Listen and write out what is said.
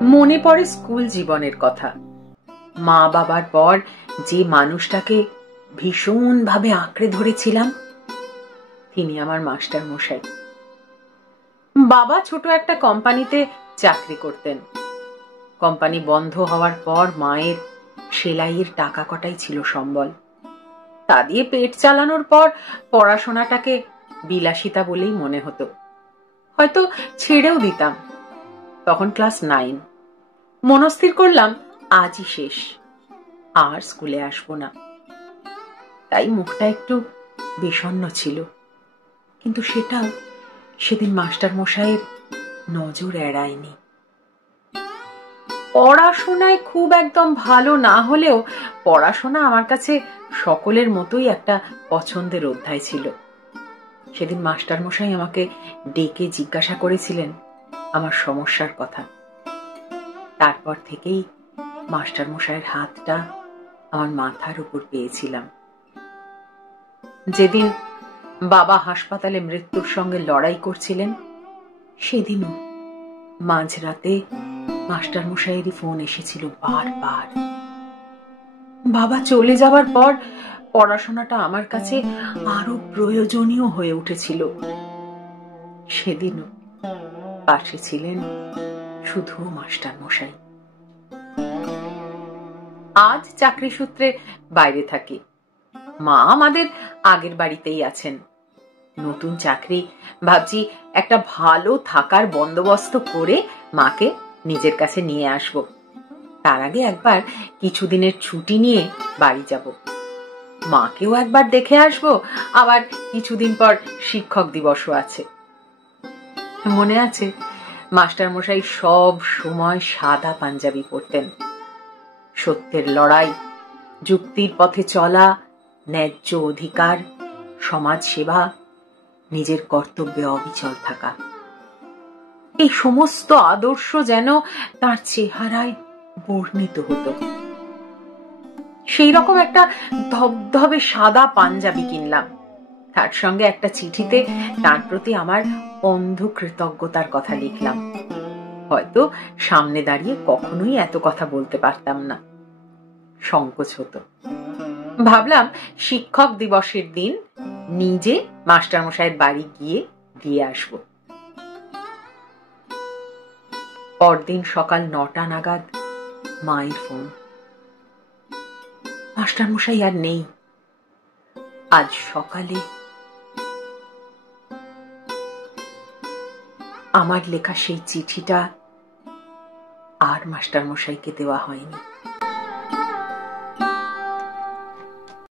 মনে পড়ে স্কুল জীবনের কথা। মা বাবার পর যে মানুষটাকে ভীষণভাবে আঁকড়ে ধরেছিলাম তিনি আমার মাস্টার মশাই। বাবা ছোট একটা কোম্পানিতে চাকরি করতেন। কোম্পানি বন্ধ হওয়ার পর মায়ের সেলাইয়ের টাকা কটাই ছিল সম্বল। তা দিয়ে পেট চালানোর পর পড়াশোনাটাকে বিলাসিতা বলেই মনে হতো। হয়তো ছেড়েও দিতাম। তখন ক্লাস 9। মনস্থির করলাম আজই শেষ, আর স্কুলে আসবো না। তাই মুখটা একটু বিষণ্ণ ছিল, কিন্তু সেটাও সেদিন মাস্টার মশাইয়ের নজর এড়ায়নি। পড়াশোনায় খুব একদম ভালো না হলেও পড়াশোনা আমার কাছে সকলের মতোই একটা পছন্দের অধ্যায় ছিল। সেদিন মাস্টার মশাই আমাকে ডেকে জিজ্ঞাসা করেছিলেন আমার সমস্যার কথা। তারপর থেকেই মাস্টার মশাইয়ের হাতটা আমার মাথার উপর পেয়েছিলাম। যেদিন বাবা হাসপাতালে মৃত্যুর সঙ্গে লড়াই করছিলেন, সেদিনও মাঝরাতে মাস্টার মশাইয়েরই ফোন এসেছিল বারবার। বাবা চলে যাবার পর পড়াশোনাটা আমার কাছে আরো প্রয়োজনীয় হয়ে উঠেছিল। সেদিনও পাশে ছিলেন শুধু মাস্টার মশাই। আজ চাকরি সূত্রে বাইরে থাকি। মা আমাদের আগের বাড়িতেই আছেন। নতুন চাকরি, ভাবছি একটা ভালো থাকার বন্দোবস্ত করে মাকে নিজের কাছে নিয়ে আসব। তার আগে একবার কিছুদিনের ছুটি নিয়ে বাড়ি যাব। মাকেও একবার দেখে আসব। আবার কিছুদিন পর শিক্ষক দিবসও আছে। মনে আছে মাস্টার মশাই সব সময় সাদা পাঞ্জাবি পরতেন। সত্যের লড়াই, যুক্তির পথে চলা, ন্যায্য অধিকার, সমাজ সেবা, নিজের কর্তব্যে অবিচল থাকা, এই সমস্ত আদর্শ যেন তার চেহারায় বর্ণিত হতো। সেই রকম একটা ধবধবে সাদা পাঞ্জাবি কিনলাম। তার সঙ্গে একটা চিঠিতে তার প্রতি আমার অন্ধ কৃতজ্ঞতার কথা লিখলাম। হয়তো সামনে দাঁড়িয়ে কখনোই এত কথা বলতে পারতাম না, সংকোচ হতো। ভাবলাম শিক্ষক দিবসের দিন নিজে মাস্টার মশাইয়ের বাড়ি গিয়ে দিয়ে আসব। পরদিন সকাল 9টা নাগাদ মায়ের ফোন। মাস্টার মশাই আর নেই। আজ সকালে আমার লেখা সেই চিঠিটা আর মাস্টার মশাইকে দেওয়া হয়নি।